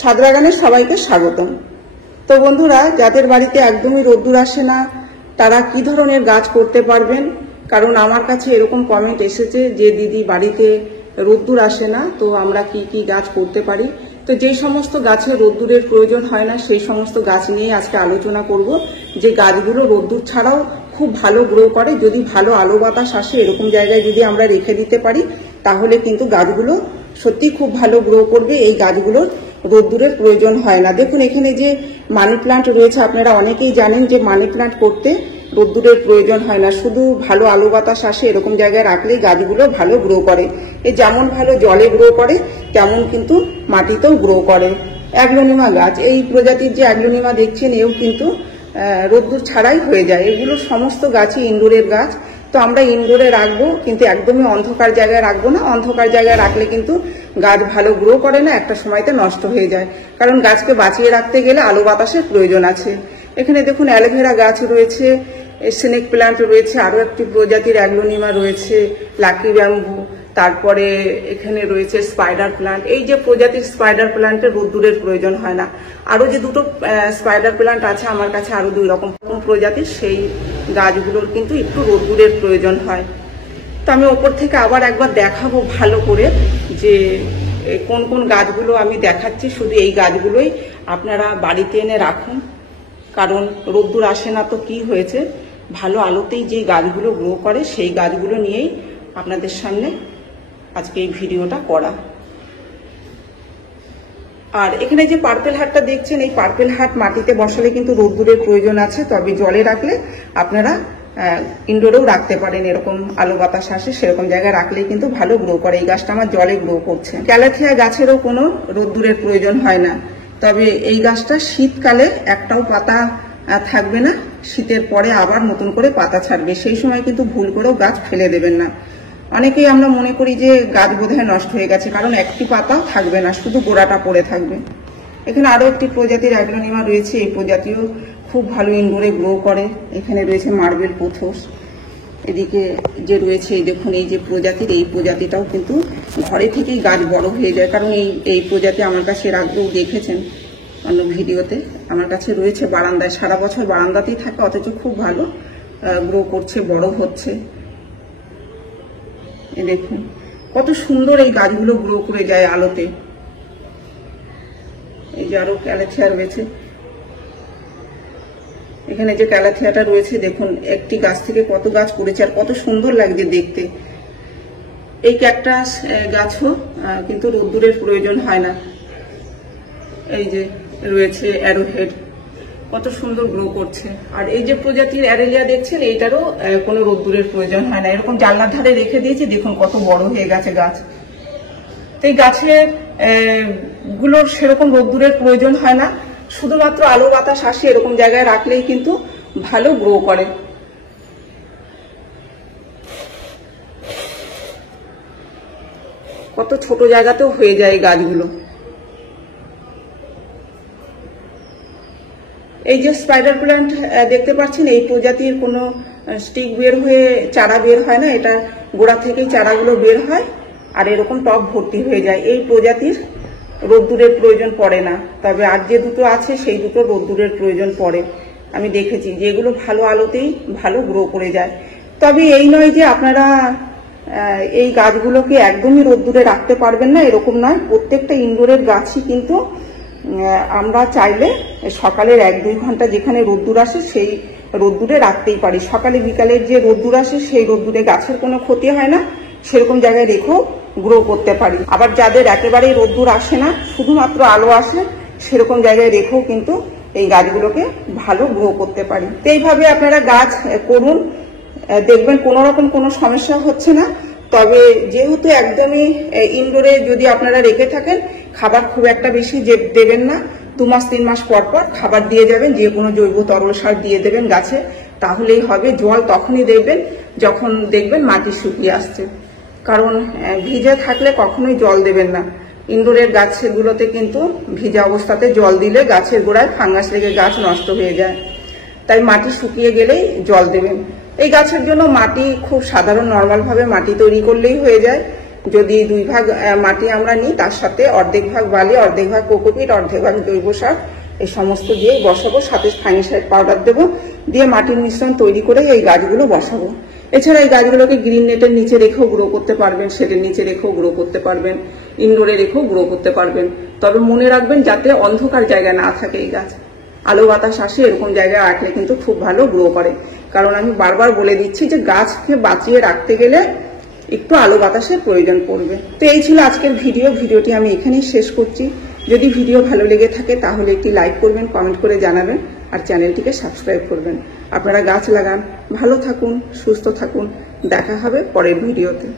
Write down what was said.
ছাদ বাগানে সবাইকে স্বাগতম। তো বন্ধুরা, যাদের বাড়িতে একদমই রোদ্দুর আসে না তারা কি ধরনের গাছ করতে পারবেন, কারণ আমার কাছে এরকম কমেন্ট এসেছে যে দিদি বাড়িতে রোদ্দুর আসে না, তো আমরা কি কি গাছ করতে পারি। তো যে সমস্ত গাছে রোদ্দুরের প্রয়োজন হয় না সেই সমস্ত গাছ নিয়ে আজকে আলোচনা করব, যে গাছগুলো রোদ্দুর ছাড়াও খুব ভালো গ্রো করে। যদি ভালো আলো বাতাস আসে এরকম জায়গায় যদি আমরা রেখে দিতে পারি তাহলে কিন্তু গাছগুলো সত্যি খুব ভালো গ্রো করবে। এই গাছগুলোর রোদ্দুরের প্রয়োজন হয় না। দেখুন এখানে যে মানি প্লান্ট রয়েছে, আপনারা অনেকেই জানেন যে মানি প্লান্ট করতে রোদ্দুরের প্রয়োজন হয় না, শুধু ভালো আলো বাতাস আসে এরকম জায়গায় রাখলেই গাছগুলো ভালো গ্রো করে। এ যেমন ভালো জলে গ্রো করে তেমন কিন্তু মাটিতেও গ্রো করে। অ্যাগ্লোনিমা গাছ, এই প্রজাতির যে অ্যাগ্লোনিমা দেখছেন এও কিন্তু রোদ্দুর ছাড়াই হয়ে যায়। এগুলো সমস্ত গাছই ইনডোরের গাছ। তো আমরা ইনডোরে রাখবো, কিন্তু একদমই অন্ধকার জায়গায় রাখবো না। অন্ধকার জায়গায় রাখলে কিন্তু গাছ ভালো গ্রো করে না, একটা সময়তে নষ্ট হয়ে যায়, কারণ গাছকে বাঁচিয়ে রাখতে গেলে আলো বাতাসের প্রয়োজন আছে। এখানে দেখুন অ্যালোভেরা গাছ রয়েছে, স্নেক প্ল্যান্ট রয়েছে, আরও একটি প্রজাতির অ্যাগ্লোনিমা রয়েছে, লাকি ব্যাম্বু, তারপরে এখানে রয়েছে স্পাইডার প্ল্যান্ট। এই যে প্রজাতির স্পাইডার প্ল্যান্টের রোদ্দুরের প্রয়োজন হয় না। আরও যে দুটো স্পাইডার প্ল্যান্ট আছে আমার কাছে, আরও 2 রকম প্রজাতির, সেই গাছগুলোর কিন্তু একটু রোদ্দুরের প্রয়োজন হয়। তো আমি ওপর থেকে আবার একবার দেখাবো ভালো করে যে কোন কোন গাছগুলো আমি দেখাচ্ছি। শুধু এই গাছগুলোই আপনারা বাড়িতে এনে রাখুন, কারণ রোদ্দুর আসে না তো কি হয়েছে, ভালো আলোতেই যে গাছগুলো গ্রো করে সেই গাছগুলো নিয়েই আপনাদের সামনে আজকে এই ভিডিওটা করা। আর এখানে যে পার্পেল হার্টটা দেখছেন, এই পার্পেল হার্ট মাটিতে বসালে কিন্তু রোদ্দুরের প্রয়োজন আছে, তবে জলে রাখলে আপনারা ইনডোরেও রাখতে পারেন। এরকম আলো বাতাস আসে সেরকম জায়গায় রাখলেই কিন্তু ভালো গ্রো করে। এই গাছটা আমার জলে গ্রো করছে। ক্যালাথিয়া গাছেরও কোনো রোদ্দুরের প্রয়োজন হয় না, তবে এই গাছটা শীতকালে একটাও পাতা থাকবে না, শীতের পরে আবার নতুন করে পাতা ছাড়বে। সেই সময় কিন্তু ভুল করেও গাছ ফেলে দেবেন না। অনেকেই আমরা মনে করি যে গাছ বোধহয় নষ্ট হয়ে গেছে, কারণ একটি পাতাও থাকবে না, শুধু গোড়াটা পড়ে থাকবে। এখানে আরও একটি প্রজাতির অ্যাগ্লোনিমা রয়েছে, এই প্রজাতিও খুব ভালো ইনডোরে গ্রো করে। এখানে রয়েছে মার্বেল পোথোস। এদিকে যে রয়েছে এই দেখুন, এই যে প্রজাতির, এই প্রজাতিটাও কিন্তু ঘরে থেকেই গাছ বড় হয়ে যায়, কারণ এই প্রজাতি আমার কাছে এর আগেও দেখেছেন অন্য ভিডিওতে। আমার কাছে রয়েছে বারান্দায়, সারা বছর বারান্দাতেই থাকে, অথচ খুব ভালো গ্রো করছে, বড় হচ্ছে। দেখুন কত সুন্দর এই গাছগুলো গ্রো করে যায় আলোতে। এই যে আরো ক্যালাথিয়া রয়েছে, এখানে যে ক্যালাথিয়াটা রয়েছে দেখুন, একটি গাছ থেকে কত গাছ করেছে আর কত সুন্দর লাগছে দেখতে। এই ক্যাকটাস গাছও কিন্তু রোদ্দুরের প্রয়োজন হয় না। এই যে রয়েছে অ্যারোহেড, কত সুন্দর গ্রো করছে। আর এই যে প্রজাতির অ্যারেলিয়া দেখছেন, এইটারও কোনো রোদ্দুরের প্রয়োজন হয় না। এরকম জানলার ধারে রেখে দিয়েছি, দেখুন কত বড় হয়ে গেছে গাছ। তো এই গাছের গুলোর সেরকম রোদ্দুরের প্রয়োজন হয় না, শুধুমাত্র আলো বাতাস আসে এরকম জায়গায় রাখলেই কিন্তু ভালো গ্রো করে। কত ছোট জায়গাতেও হয়ে যায় গাছগুলো। এই যে স্পাইডার প্ল্যান্ট দেখতে পাচ্ছেন, এই প্রজাতির কোনো স্টিক বের হয়ে চারা বের হয় না, এটা গোড়া থেকেই চারাগুলো বের হয় আর এরকম টব ভর্তি হয়ে যায়। এই প্রজাতির রোদ্দুরের প্রয়োজন পড়ে না, তবে আর যে দুটো আছে সেই দুটো রোদ্দুরের প্রয়োজন পড়ে। আমি দেখেছি যে এগুলো ভালো আলোতেই ভালো গ্রো করে যায়। তবে এই নয় যে আপনারা এই গাছগুলোকে একদমই রোদ্দুরে রাখতে পারবেন না, এরকম নয়। প্রত্যেকটা ইনডোরের গাছই কিন্তু আমরা চাইলে সকালের 1-2 ঘন্টা যেখানে রোদ্দুর আসে সেই রোদ্দুরে রাখতেই পারি। সকালে বিকালের যে রোদ্দুর আসে সেই রোদ্দুরে গাছের কোনো ক্ষতি হয় না, সেরকম জায়গায় রেখেও গ্রো করতে পারি। আবার যাদের একেবারেই রোদ্দুর আসে না, শুধুমাত্র আলো আসে, সেরকম জায়গায় রেখেও কিন্তু এই গাছগুলোকে ভালো গ্রো করতে পারি। তো এইভাবে আপনারা গাছ করুন, দেখবেন কোনো রকম কোনো সমস্যা হচ্ছে না। তবে যেহেতু একদমই ইনডোরে যদি আপনারা রেখে থাকেন, খাবার খুব একটা বেশি দেবেন না। 2 মাস 3 মাস পর পর খাবার দিয়ে যাবেন, যে কোনো জৈব তরল সার দিয়ে দেবেন গাছে, তাহলেই হবে। জল তখনই দেবেন যখন দেখবেন মাটি শুকিয়ে আসছে, কারণ ভিজে থাকলে কখনোই জল দেবেন না। ইনডোরের গাছগুলোতে কিন্তু ভিজা অবস্থাতে জল দিলে গাছের গোড়ায় ফাঙ্গাস লেগে গাছ নষ্ট হয়ে যায়, তাই মাটি শুকিয়ে গেলেই জল দেবেন। এই গাছের জন্য মাটি খুব সাধারণ নর্মাল ভাবে মাটি তৈরি করলেই হয়ে যায়। যদি 2 ভাগ মাটি আমরা নিই, তার সাথে অর্ধেক ভাগ বালি, অর্ধেক ভাগ কোকোপিট, অর্ধেক ভাগ জৈব সার এই সমস্ত দিয়ে বসাবো, সাথে ফাঙ্গিসাইড পাউডার দেবো, দিয়ে মাটির মিশ্রণ তৈরি করে এই গাছগুলো বসাবো। এছাড়া এই গাছগুলোকে গ্রিন নেটের নিচে রেখেও গ্রো করতে পারবেন, শেডের নিচে রেখেও গ্রো করতে পারবেন, ইনডোরে রেখেও গ্রো করতে পারবেন। তবে মনে রাখবেন যাতে অন্ধকার জায়গায় না থাকে এই গাছ, আলো বাতাস আসে এরকম জায়গায় রাখলে কিন্তু খুব ভালো গ্রো করে। কারণ আমি বারবার বলে দিচ্ছি যে গাছকে বাঁচিয়ে রাখতে গেলে একটু আলো বাতাসের প্রয়োজন পড়বে। তো এই ছিল আজকের ভিডিওটি আমি এখানেই শেষ করছি। যদি ভিডিও ভালো লেগে থাকে তাহলে একটি লাইক করবেন, কমেন্ট করে জানাবেন, আর চ্যানেলটিকে সাবস্ক্রাইব করবেন। আপনারা গাছ লাগান, ভালো থাকুন, সুস্থ থাকুন, দেখা হবে পরের ভিডিওতে।